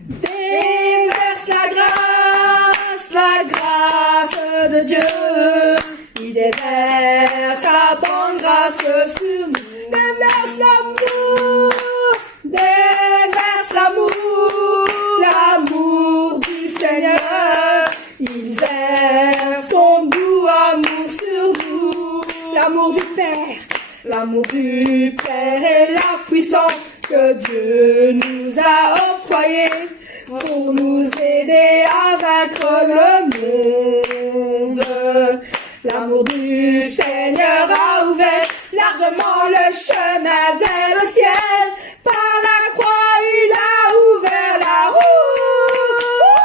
Déverse la grâce de Dieu. Il déverse sa bonne grâce sur nous. Déverse l'amour du Seigneur. Il verse son doux amour sur nous. L'amour du Père et la puissance que Dieu nous a octroyée pour nous aider à vaincre le monde. L'amour du Seigneur a ouvert largement le chemin vers le ciel. Par la croix, il a ouvert la route.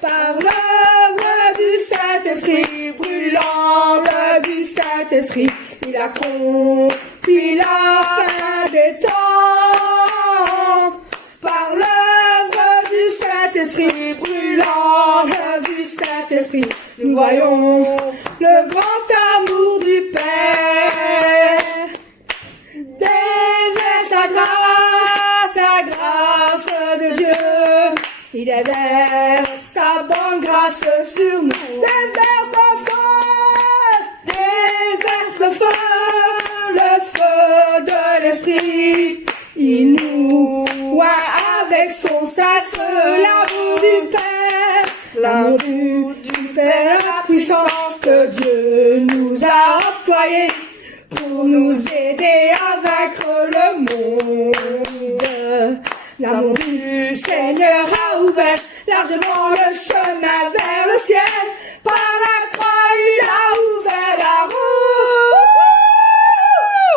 Par l'œuvre du Saint-Esprit, brûlant du Saint-Esprit, il a accompli la fin des temps. Par l'œuvre du Saint-Esprit, brûlant du Saint-Esprit, nous voyons le grand amour du Père. Déverse sa grâce de Dieu. Il déverse sa bonne grâce sur nous. Déverse le feu de l'Esprit. Il nous voit avec son saint-feu. L'amour du Père, la puissance que Dieu nous a octroyée pour nous aider à vaincre le monde. L'amour du Seigneur a ouvert largement le chemin vers le ciel. Par la croix, il a ouvert la route.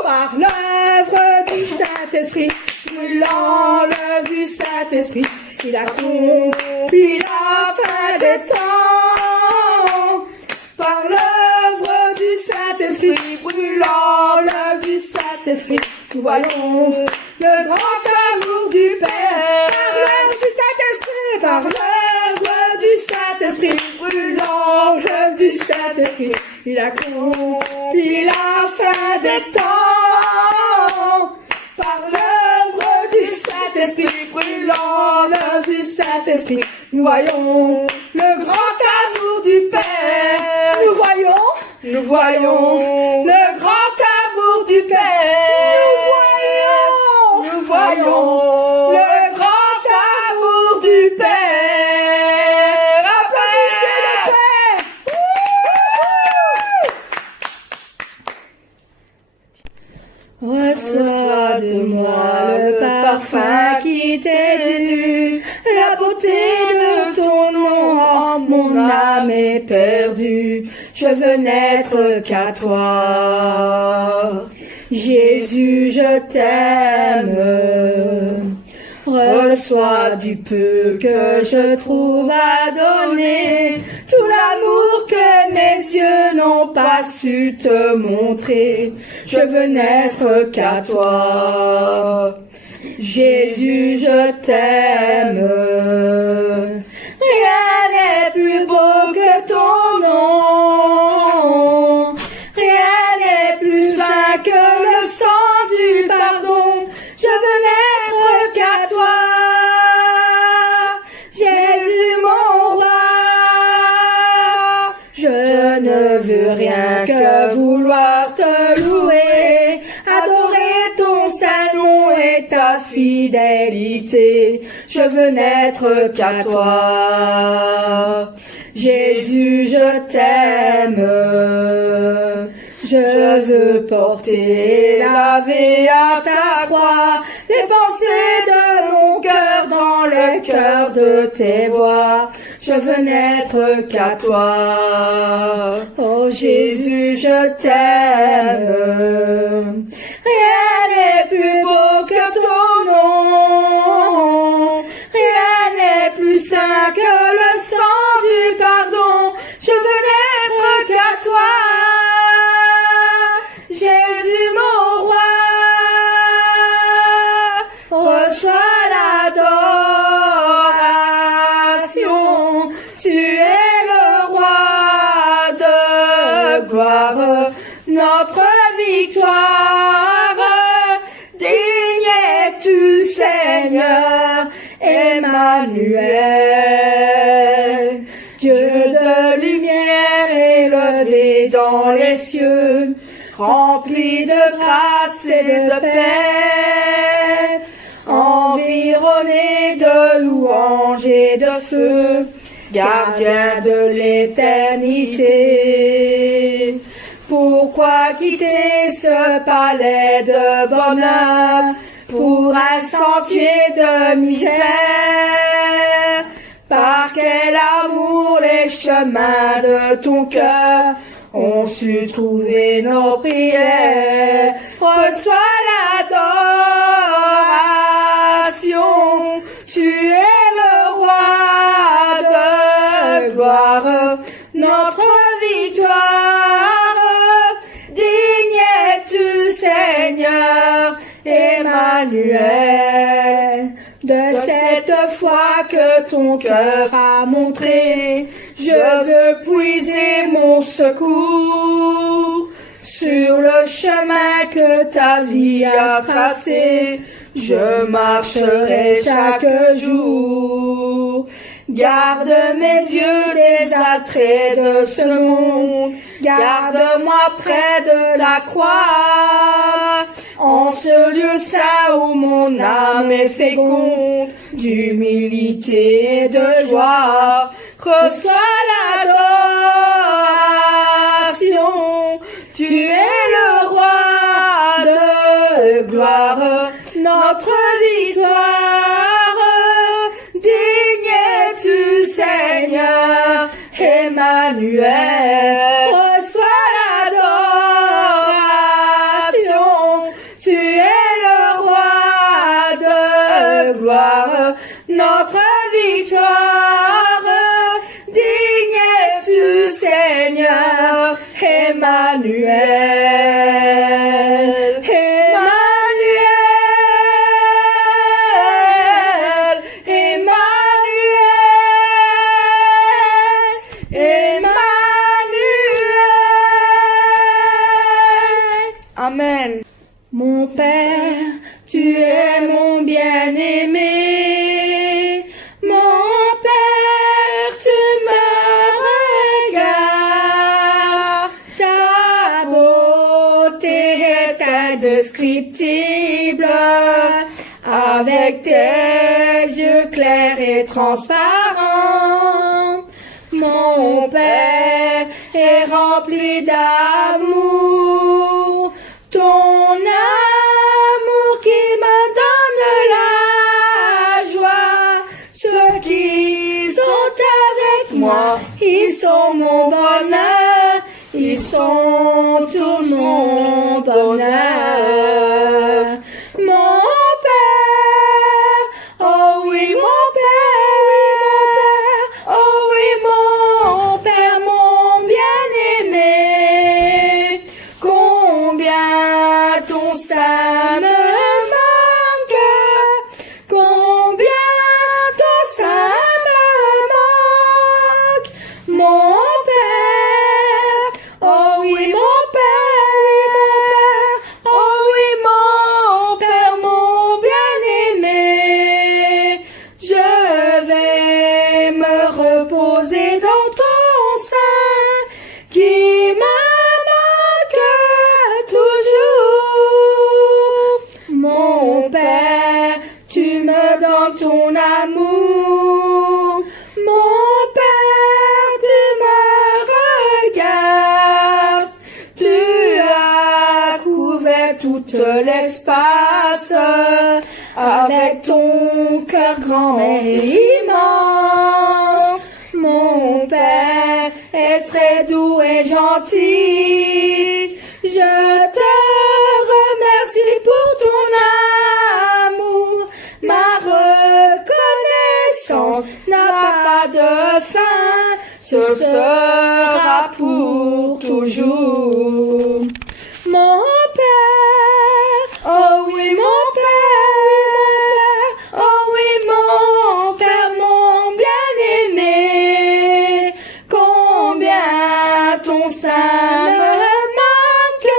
Par l'œuvre du Saint-Esprit, brûlant du Saint-Esprit, il a accompli la fin des temps. Par l'œuvre du Saint-Esprit, brûlant l'œuvre du Saint-Esprit, nous voyons le grand amour du Père. Par l'œuvre du Saint-Esprit, brûlant l'œuvre du Saint-Esprit, il a accompli la fin des temps. Par l'œuvre du Saint-Esprit, brûlant l'œuvre du Saint-Esprit, nous voyons le grand amour du Père. Nous voyons le grand amour du Père. Nous voyons le grand amour du Père. Applaudissez le Père. Reçois de moi le parfum qui t'est dû, la beauté de ton nom, mon âme est perdue. Je veux n'être qu'à toi. Jésus, je t'aime. Reçois du peu que je trouve à donner, tout l'amour que mes yeux n'ont pas su te montrer. Je veux n'être qu'à toi. Jésus, je t'aime. Rien n'est plus beau que ton nom. Rien n'est plus saint que le sang du pardon. Je veux n'être qu'à toi. Jésus, mon roi. Je ne veux rien que vouloir te louer, adorer ton saint nom et ta fidélité. Je veux n'être qu'à toi. Jésus, je t'aime. Je veux porter, laver à ta croix les pensées de mon cœur dans le cœur de tes voix. Je veux n'être qu'à toi. Oh Jésus, je t'aime. Rien n'est plus beau que ton nom. Rien n'est plus saint que le sang du pardon. Je veux n'être qu'à toi. Jésus, mon roi, reçois l'adoration. Tu es le roi de gloire, notre victoire. Digne es-tu, Seigneur, et Emmanuel. Dieu de lumière élevé dans les cieux, rempli de grâce et de paix, environné de louanges et de feu, gardien de l'éternité. Pourquoi quitter ce palais de bonheur pour un sentier de misère? Par quel amour les chemins de ton cœur ont su trouver nos prières. Reçois l'adoration, tu es le roi de gloire, notre victoire. Digne es-tu, Seigneur Emmanuel. De cette foi que ton cœur a montré, je veux puiser mon secours sur le chemin que ta vie a tracé. Je marcherai chaque jour. Garde mes yeux des attraits de ce monde. Garde-moi près de ta croix. En ce lieu saint où mon âme est féconde d'humilité et de joie, reçois l'adoration. Tu es le roi de gloire, notre victoire. Digne es-tu, Seigneur Emmanuel. Reçois l'adoration. Tu es le roi de gloire, notre victoire. Digne es-tu, Seigneur Emmanuel. Emmanuel, Emmanuel, Emmanuel. Amen. Mon Père, tu es mon bien-aimé. Mon Père, tu me regardes. Ta beauté est indescriptible. Avec tes yeux clairs et transparents. Mon Père est rempli d'amour. Ton amour qui me donne la joie. Ceux qui sont avec moi, ils sont mon bonheur. Ils sont tout mon bonheur. Mon Père, oh oui mon Père, oh oui mon Père, mon bien-aimé. Combien ton sein me manque, combien ton sein me manque. Mon Père, oh oui mon Père, oh oui mon Père, mon bien-aimé. Je vais me reposer dans ton sein qui me manque toujours. Mon Père, tu me donnes ton amour. Mon Père, tu me regardes. Tu as couvert tout l'espace avec ton cœur grand et immense. Mon Père est très doux et gentil. Je te remercie pour ton amour. Ma reconnaissance n'a pas de fin. Ce sera pour toujours. Mon Père, oh oui mon Père, oh oui mon Père, mon bien-aimé. Combien ton sein me manque,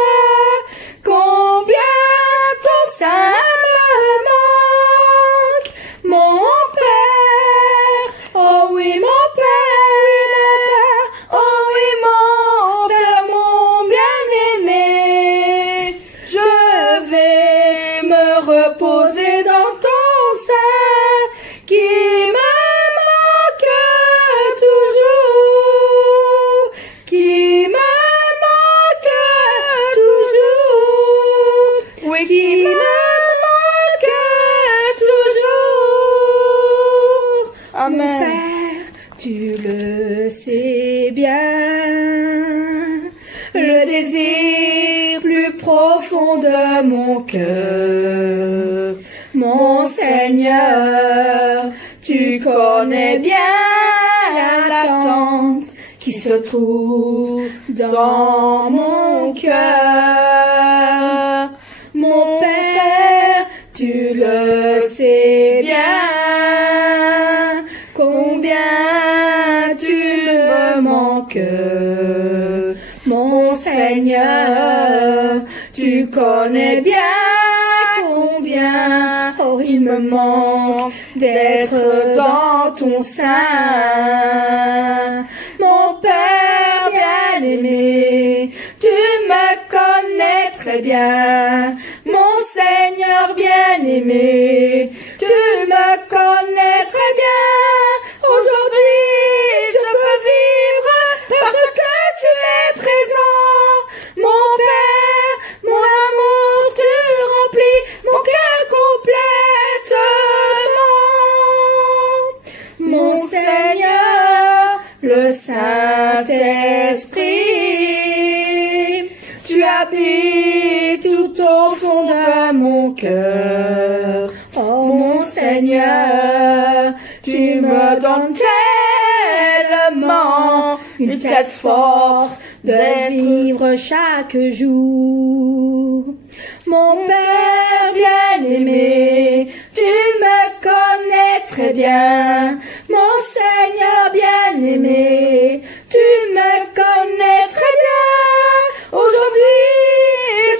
combien ton sein me manque. Mon Père, Amen. Mon Père, tu le sais bien, le désir plus profond de mon cœur. Mon Seigneur, tu connais bien l'attente qui se trouve dans mon cœur. Mon Père, tu le sais bien, combien tu me manques. Mon Seigneur, tu connais bien combien il me manque d'être dans ton sein. Mon Père bien-aimé, tu me connais très bien. Mon Seigneur bien-aimé, tu me connais très bien. Aujourd'hui, je peux vivre parce que tu es présent. Mon Père, mon amour, tu remplis mon cœur complètement. Mon Seigneur, le Saint-Esprit, tu habites tout au fond de mon cœur. Oh mon Seigneur, tu me donnes tellement une telle force de vivre chaque jour. Mon Père bien-aimé, tu me connais très bien. Mon Seigneur bien-aimé, tu me connais très bien. Aujourd'hui,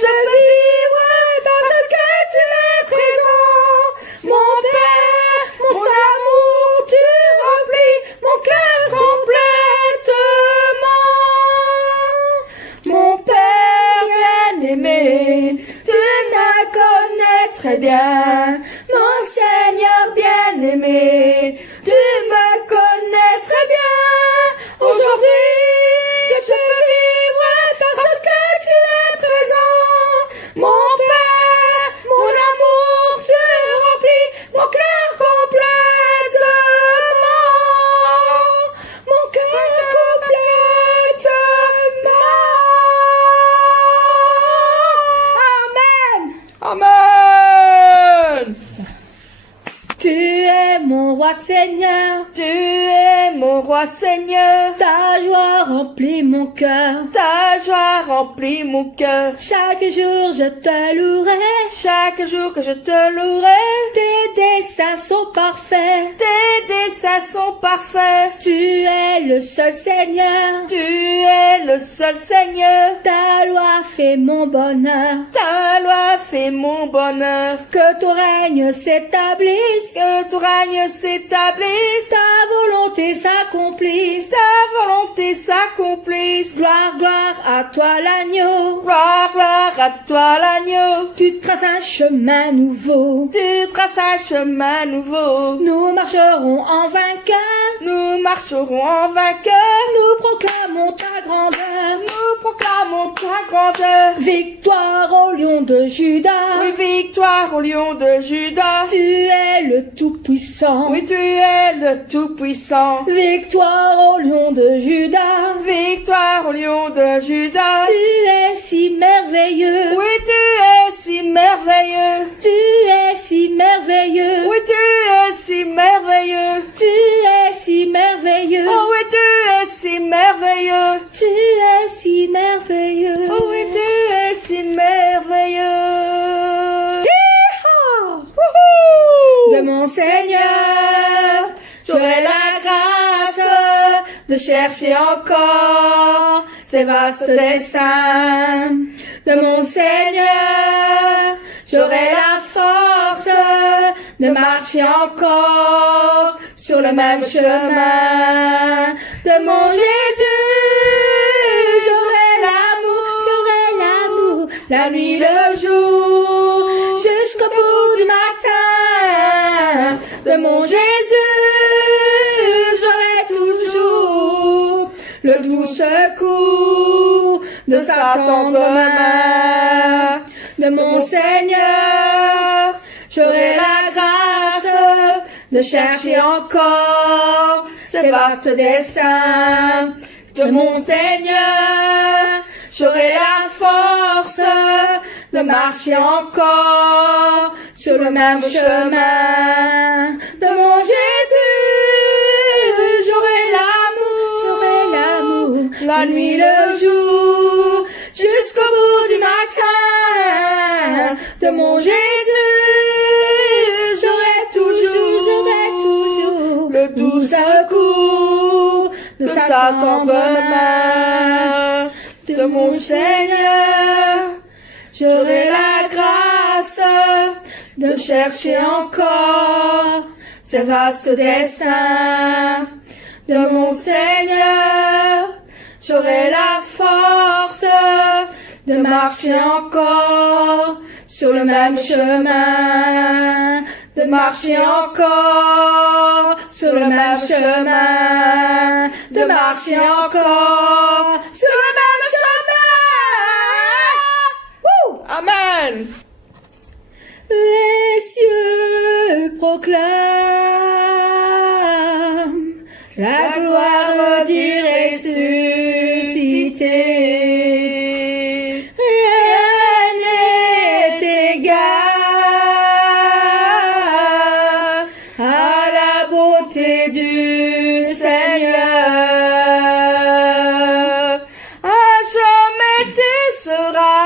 je peux vivre parce que tu es présent. Mon Père, mon amour, tu remplis mon cœur complètement. Mon Père bien-aimé, tu me connais très bien. Mon Seigneur bien-aimé, tu me connais très bien. Aujourd'hui, je peux vivre parce que tu es présent. Mon Père, mon amour, tu remplis mon cœur complètement. Mon cœur complètement. Amen. Amen. Tu es mon roi Seigneur, Tu es mon roi Seigneur, ta joie remplit mon cœur. ta joie remplit mon cœur. Chaque jour je te louerai, Chaque jour que je te louerai, tes desseins sont parfaits. tes desseins sont parfaits. Tu es le seul Seigneur, Tu es le seul Seigneur, ta loi fait mon bonheur. ta loi fait mon bonheur. Que ton règne s'établisse, Que ton règne s'établisse, ta volonté s'accomplisse. ta volonté s'accomplisse. Gloire, gloire à toi l'agneau, Gloire, gloire à toi l'agneau. tu traces un chemin nouveau. Tu traces un chemin nouveau. Nous marcherons en vainqueur, Nous marcherons en vainqueur. nous proclamons ta grandeur. Nous proclamons ta grandeur. Victoire au lion de Juda, Oui, victoire au lion de Juda. tu es le Tout-Puissant. Oui, tu es le Tout-Puissant. Victoire au lion de Juda, Victoire au lion de Juda. tu es si merveilleux. Oui, tu es si merveilleux. Tu es si merveilleux. Oui, tu es si merveilleux. Tu es si merveilleux. Oh oui, tu es si merveilleux. Tu es si merveilleux. Oh oui, tu es si merveilleux. Wouhou! De mon Seigneur, J'aurai la grâce de chercher encore ces vastes desseins. de mon Seigneur, J'aurai la force de marcher encore sur le même chemin. De mon Jésus, j'aurai l'amour, la nuit, le jour, jusqu'au bout du matin. De mon Jésus, j'aurai toujours le doux secours de sa tendre main. De mon Seigneur, j'aurai la grâce de chercher encore ce vaste dessein de mon Seigneur. J'aurai la force de marcher encore sur le même chemin de mon Jésus. J'aurai l'amour, la nuit, le jour, jusqu'au bout du matin de mon Jésus. J'aurai toujours le doux secours de sa tendre main de mon Seigneur. J'aurai la grâce de chercher encore ce vaste dessein de mon Seigneur. J'aurai la force de marcher encore sur le même chemin, de marcher encore sur le même chemin, de marcher encore sur le même chemin. Amen. Les cieux proclament la gloire du ressuscité. Rien n'est égal à la beauté du Seigneur. À jamais tu seras.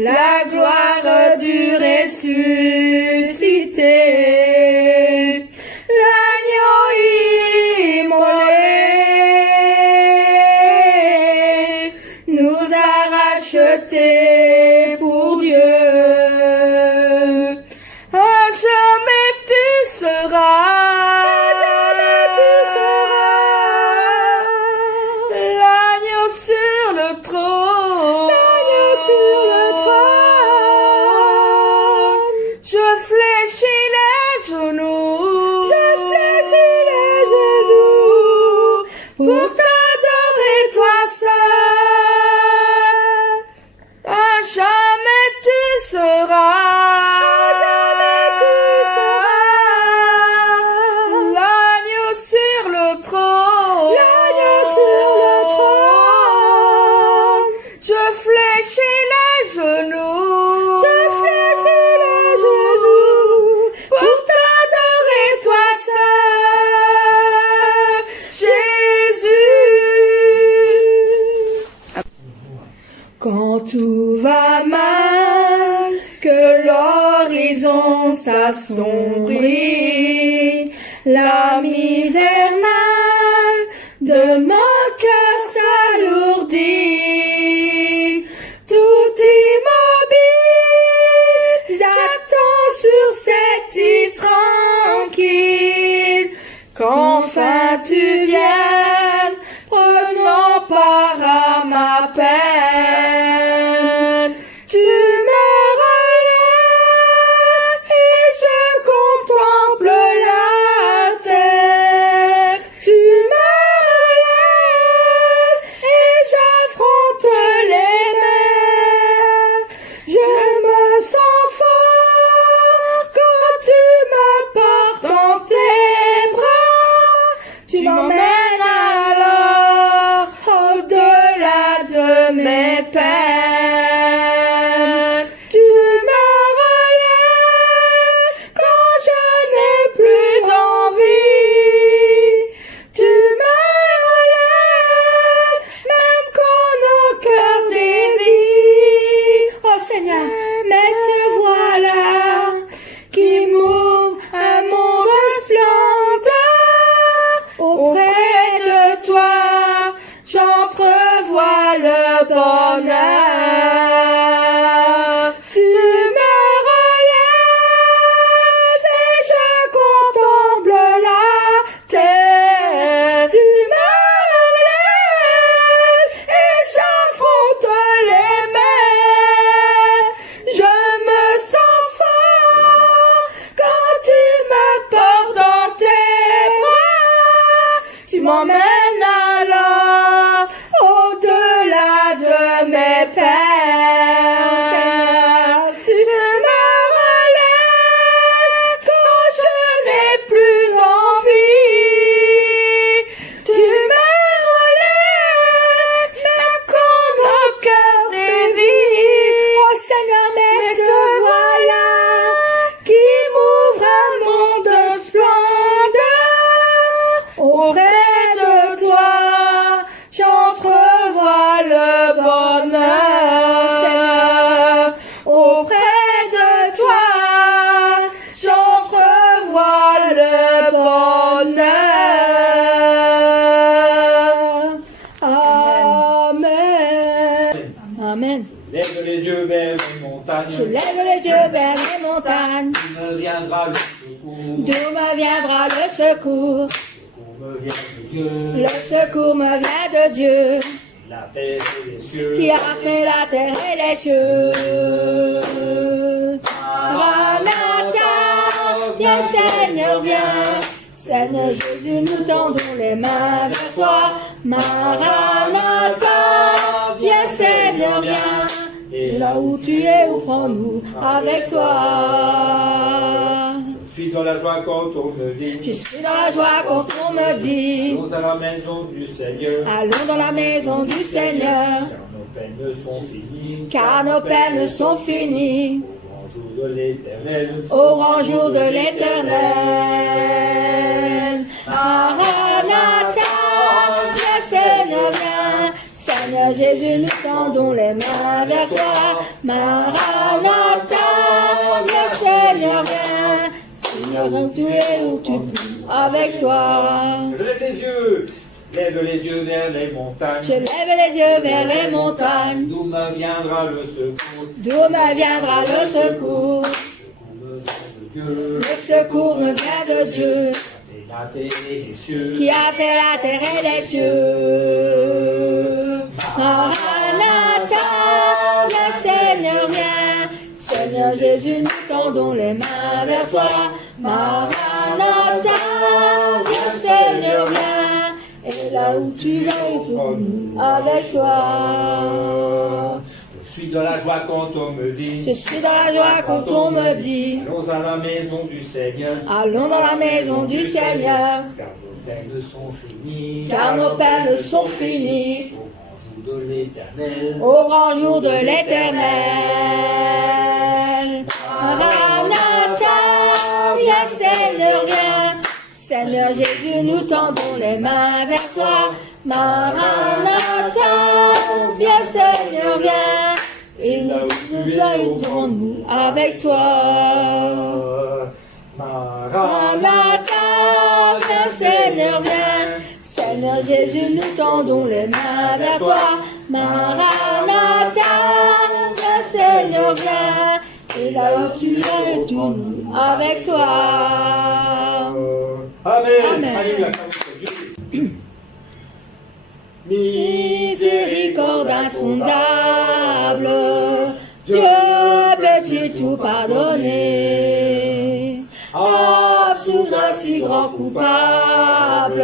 La gloire du ressuscité, l'agneau immolé nous a rachetés pour Dieu. À jamais tu seras. Pour t'adorer toi seul, à jamais tu seras, l'agneau sur le trône, je fléchis les genoux, pour t'adorer toi seul. Quand tout va mal, que l'horizon s'assombrit, l'âme hivernale de mon cœur s'alourdit. Tout immobile, j'attends sur cette île tranquille, qu'enfin tu viennes, prenant part à ma peine. Tu me relèves et je contemple la terre. Tu me relèves et j'affronte les mers. Je me sens fort quand tu me portes dans tes bras. Tu m'emmènes m'emmènes alors au-delà de mes peines. Tu me relèves quand je n'ai plus envie. Tu me relèves même quand mon cœur dévie. Oh Seigneur, mais te voilà qui m'ouvre un monde de splendeur. Auprès de toi, j'entrevois le bonheur. Auprès de toi, j'entrevois le bonheur. Amen. Amen. Lève les yeux vers les montagnes. Je lève les yeux vers les montagnes. D'où me viendra le secours. D'où me viendra le secours? Le secours me vient de Dieu. Le secours me vient de Dieu, La terre et les cieux. qui a fait la terre et les cieux. Maranatha, viens Seigneur, viens. Seigneur Jésus, nous tendons les mains vers toi. Maranatha, viens Seigneur, viens. Et là où tu es, prends-nous avec toi. Je suis dans la joie quand on me dit. Je suis dans la joie quand on me dit, Allons à la maison du Seigneur. allons dans la maison du Seigneur, Car nos peines sont finies. car nos peines sont finies. Au grand jour de l'éternel. Au grand jour de l'éternel. Maranatha, viens Seigneur, viens. Seigneur Jésus, nous tendons les mains vers toi. Maranatha, viens Seigneur, viens. Seigneur, où tu es, où tu peux, avec toi. Je lève les yeux. Lève les yeux vers les montagnes. Je lève les yeux vers les montagnes. D'où me viendra le secours. D'où me viendra le secours? Le secours me vient de Dieu. Le secours me vient de Dieu, Et la terre et les cieux. qui a fait la terre et les cieux. Maranatha, viens Seigneur, viens. Seigneur Jésus, nous tendons les mains vers toi. Maranatha, viens Seigneur, viens. Et là où tu es, prends-nous avec toi. Je suis dans la joie quand on me dit. Je suis dans la joie quand on me dit, Allons à la maison du Seigneur. allons dans la maison du Seigneur, Car nos peines sont finies. car nos peines sont finies. Au grand jour de l'éternel. Au grand jour de l'éternel. Maranatha, viens Seigneur, viens. Seigneur Jésus, nous tendons les mains vers toi. Maranatha, viens Seigneur, viens. Et nous nous avec toi. Maranatha, viens Seigneur, viens. Seigneur Jésus, nous tendons les mains vers toi. Maranatha, viens Seigneur, viens. Et là où tu es, nous avec toi. Amen. Amen. Alléluia. Miséricorde insondable, Dieu peut-il tout pardonner? Absoudre un si grand coupable,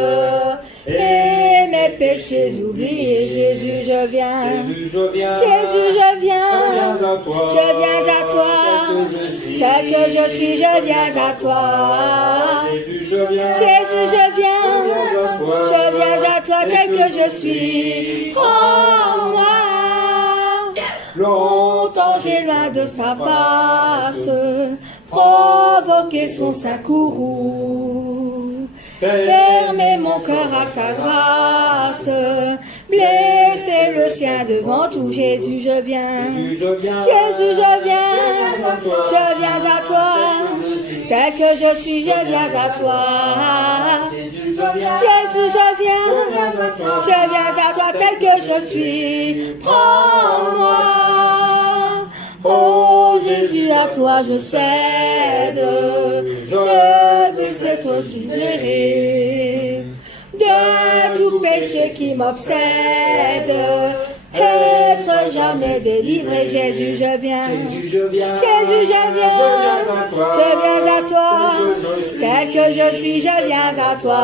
et mes péchés oubliés. Jésus, je viens. Jésus, je viens. Jésus, je viens. Je viens à toi. Tel que je suis, je viens à toi. Jésus, je viens. Jésus, je viens. Je viens à toi tel que je suis. Prends-moi. Longtemps j'ai loin de sa face provoqué son sein courroux. Fermer mon cœur à sa grâce, blesser le sien devant tout. Jésus, je viens. Jésus, je viens. Jésus, je viens. Je viens à toi. Tel que je suis, je viens à toi. Jésus, je viens. Jésus, je viens. Je viens à toi tel que je suis. Prends-moi. Oh Jésus, à toi je cède. Je veux être libéré de tout péché qui m'obsède. être jamais délivré. Jésus, je viens. Jésus, je viens. Jésus, je viens. à toi. Je viens à toi. Tel que je suis, je viens à toi.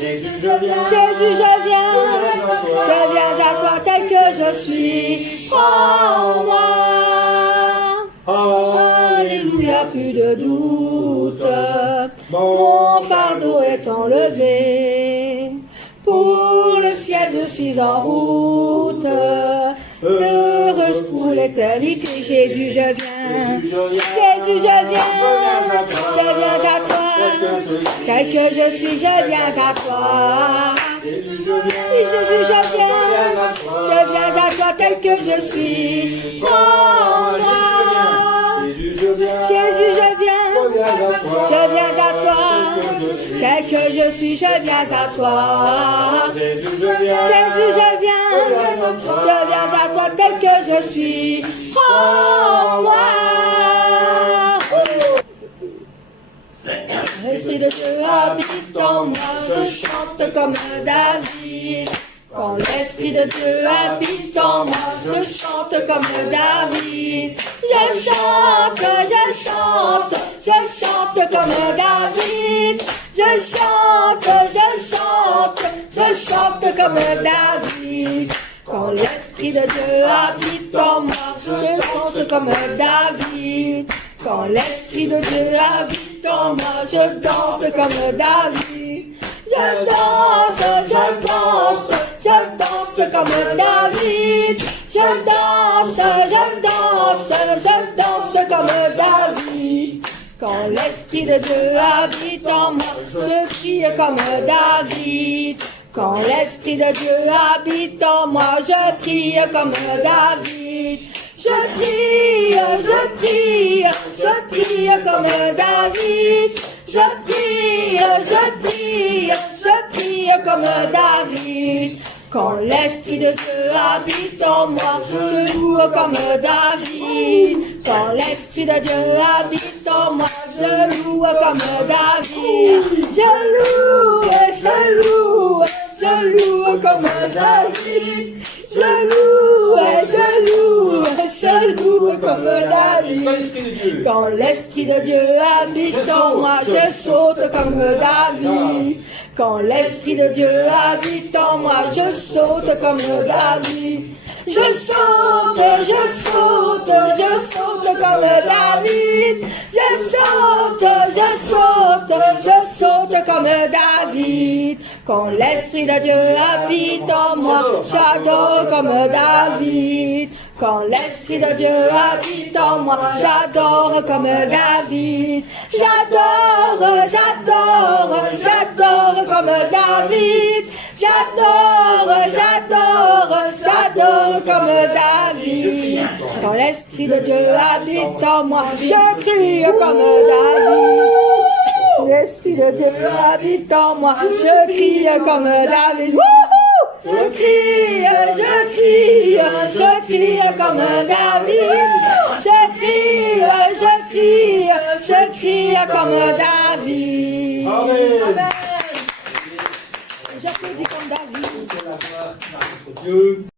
Jésus, je viens. Jésus, je viens. Je viens à toi tel que je suis. Prends-moi. Alléluia, plus de doute. Mon fardeau est enlevé. Pour le ciel, je suis en route. Heureuse pour l'éternité. Jésus, je viens. Jésus, je viens. Je viens à toi. Tel que je suis, je viens à toi. Jésus, je viens. Oui, Jésus, je viens. Je viens à toi tel que je suis. Prends-moi. Jésus, je viens. Jésus, je viens. Je viens à toi. Tel que je suis, je viens à toi. Jésus, je viens. Jésus, je viens. Je viens à toi tel que je suis. Prends-moi. L'Esprit de Dieu habite en moi, je chante comme David. Quand l'Esprit de Dieu habite en moi, je chante comme David. Je chante, je chante, je chante comme David. Je chante, je chante, je chante comme David. Quand l'Esprit de Dieu habite en moi, je danse comme David. Quand l'Esprit de Dieu habite en moi, je danse comme David. Je danse, je danse, je danse comme David. Je danse, je danse, je danse comme David. Quand l'Esprit de Dieu habite en moi, je crie comme David. Quand l'Esprit de Dieu habite en moi, je prie comme David. Je prie, je prie, je prie comme David. Je prie, je prie, je prie comme David. Quand l'Esprit de Dieu habite en moi, je loue comme David. Quand l'Esprit de Dieu habite en moi, je loue comme David. Je loue, je loue, je loue comme David. Je loue, je loue, je loue comme David. Quand l'Esprit de Dieu habite en moi, je saute comme David. Quand l'Esprit de Dieu habite en moi, je saute comme David. Je saute, je saute, je saute comme David. Je saute, je saute, je saute comme David. Quand l'Esprit de Dieu habite en moi, j'adore comme David. Quand l'Esprit de Dieu habite en moi, j'adore comme David. J'adore, j'adore, j'adore comme David. J'adore, j'adore, j'adore comme David. Quand l'Esprit de Dieu habite en moi, je crie comme David. L'Esprit de Dieu habite en moi, je crie comme David. Je crie, je crie, je crie comme David. Je crie, je crie, je crie comme David. Amen. J'applaudis comme David. Dieu.